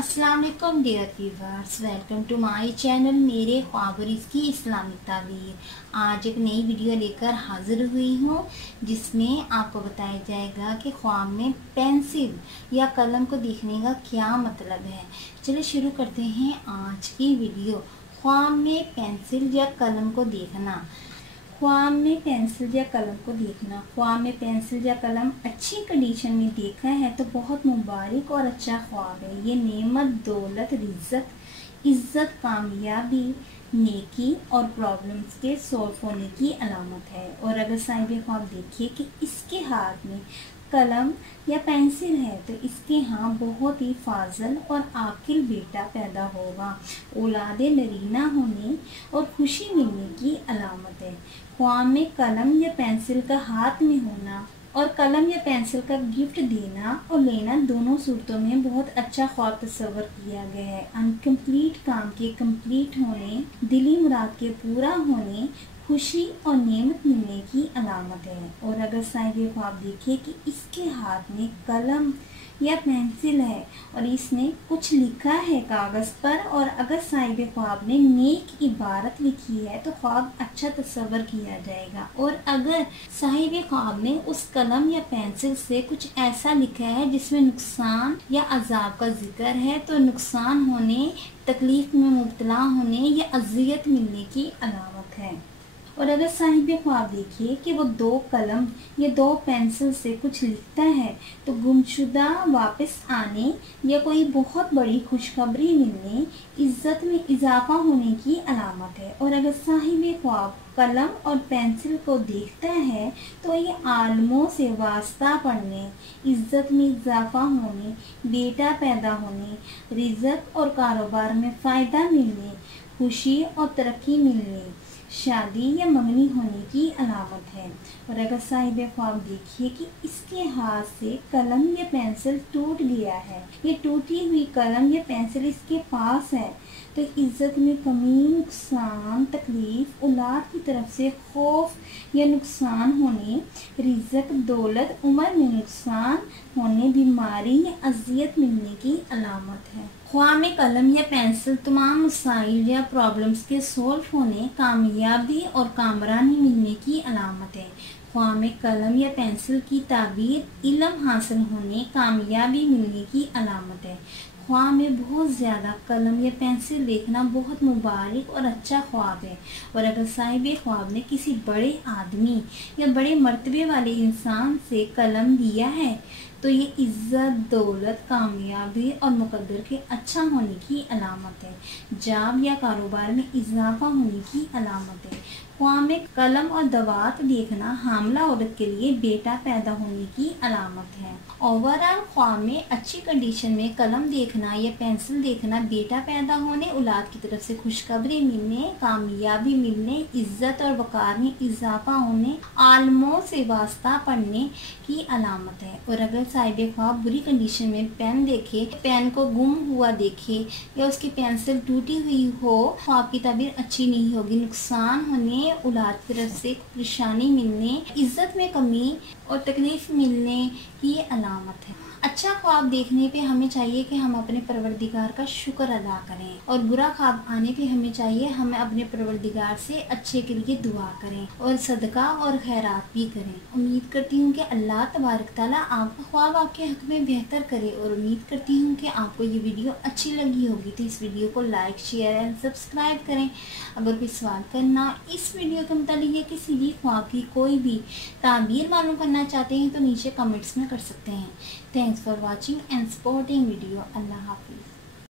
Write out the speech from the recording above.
अस्सलाम वालेकुम dear viewers, welcome to my channel मेरे ख्वाब और इसकी इस्लामिक ताबीर। आज एक नई वीडियो लेकर हाजिर हुई हूँ जिसमें आपको बताया जाएगा कि ख्वाब में पेंसिल या कलम को देखने का क्या मतलब है। चलिए शुरू करते हैं आज की वीडियो। ख्वाब में पेंसिल या कलम को देखना। ख्वाब में पेंसिल या कलम को देखना। ख्वाब में पेंसिल या कलम अच्छी कंडीशन में देखा है तो बहुत मुबारक और अच्छा ख्वाब है। ये नेमत, दौलत, रिज़्क़, इज़्ज़त, कामयाबी, नेकी और प्रॉब्लम्स के सॉल्व होने की अलामत है। और अगर साहिब ख्वाब देखिए कि इसके हाथ में कलम या पेंसिल है तो इसके यहाँ बहुत ही फाजल और आकिल बेटा पैदा होगा। औलाद नरीना होने और खुशी मिलने की अलामत है। ख्वाब में कलम या पेंसिल का हाथ में होना और कलम या पेंसिल का गिफ्ट देना और लेना दोनों सूरतों में बहुत अच्छा ख्वाब तस्वर किया गया है। अनकम्प्लीट काम के कंप्लीट होने, दिली मुराद के पूरा होने, खुशी और नेमत मिलने की अलामत है। और अगर साहिब ख्वाब देखे कि इसके हाथ में कलम या पेंसिल है और इसने कुछ लिखा है कागज़ पर और अगर साहिब ख्वाब ने नेक इबारत लिखी है तो ख्वाब अच्छा तस्वर किया जाएगा। और अगर साहिब ख्वाब ने उस कलम या पेंसिल से कुछ ऐसा लिखा है जिसमें नुकसान या अजाब का जिक्र है तो नुकसान होने, तकलीफ में मुब्तला होने या अजियत मिलने की अलामत है। और अगर साहिब ख्वाब देखिए कि वो दो कलम या दो पेंसिल से कुछ लिखता है तो गुमशुदा वापस आने या कोई बहुत बड़ी खुशखबरी मिलने, इज्जत में इजाफा होने की अलामत है। और अगर साहिब ख्वाब कलम और पेंसिल को देखता है तो ये आलमों से वास्ता पड़ने, इज्जत में इजाफा होने, बेटा पैदा होने, रिज़्क़ और कारोबार में फ़ायदा मिलने, खुशी और तरक्की मिलने, शादी या मंगनी होने की अलामत है। और अगर साहिब ख्वाब देखिए कि इसके हाथ से कलम या पेंसिल टूट गया है, ये टूटी हुई कलम या पेंसिल इसके पास है तो इज्जत में कमी, नुकसान, तकलीफ, औलाद की तरफ से खौफ या नुकसान होने, रिज़्क़, दौलत, उम्र में नुकसान होने, बीमारी या अजियत मिलने की अलामत है। ख्वाब में कलम या पेंसिल तमाम मसाइल या प्रॉब्लम्स के सॉल्व होने, कामयाबी और कामरानी मिलने की अलामत है। ख्वाब में कलम या पेंसिल की ताबीर इल्म हासिल होने, कामयाबी मिलने की अलामत है। ख्वाब में बहुत ज़्यादा कलम या पेंसिल देखना बहुत मुबारक और अच्छा ख्वाब है। और अगर साहिब ख्वाब ने किसी बड़े आदमी या बड़े मर्तबे वाले इंसान से कलम लिया है तो ये इज़्ज़त, दौलत, कामयाबी और मुकद्दर के अच्छा होने की अलामत है। जॉब या कारोबार में इजाफा होने की अलामत है। ख्वाब में कलम और दवात देखना हामला औरत के लिए बेटा पैदा होने की अलामत है। ओवरऑल ख्वाब में अच्छी कंडीशन में कलम देखना या पेंसिल देखना बेटा पैदा होने, औलाद की तरफ से खुशखबरी मिलने, कामयाबी मिलने, इज्जत और वकार में इजाफा होने, आलमों से वास्ता पड़ने की अलामत है। और अगर साहिब ख्वाब बुरी कंडीशन में पेन देखे, पेन को गुम हुआ देखे या उसकी पेंसिल टूटी हुई हो, ख्वाब की ताबीर अच्छी नहीं होगी। नुकसान होने, औलाद की तरफ से परेशानी मिलने, इज्जत में कमी और तकलीफ मिलने की अलामत है। अच्छा ख्वाब देखने पे हमें चाहिए कि हम अपने परवरदिगार का शुक्र अदा करें और बुरा ख्वाब आने पे हमें चाहिए हमें अपने परवरदिगार से अच्छे के लिए दुआ करें और सदका और खैरात भी करें। उम्मीद करती हूँ कि अल्लाह तबारक ताला आपका ख्वाब आपके हक में बेहतर करे और उम्मीद करती हूँ कि आपको ये वीडियो अच्छी लगी होगी तो इस वीडियो को लाइक, शेयर एंड सब्सक्राइब करें। अगर कोई सवाल करना इस वीडियो के मुतालिक या किसी भी ख्वाब की कोई भी ताबीर मालूम करना चाहते हैं तो नीचे कमेंट्स में कर सकते हैं। Thanks for watching and supporting video. Allah Hafiz.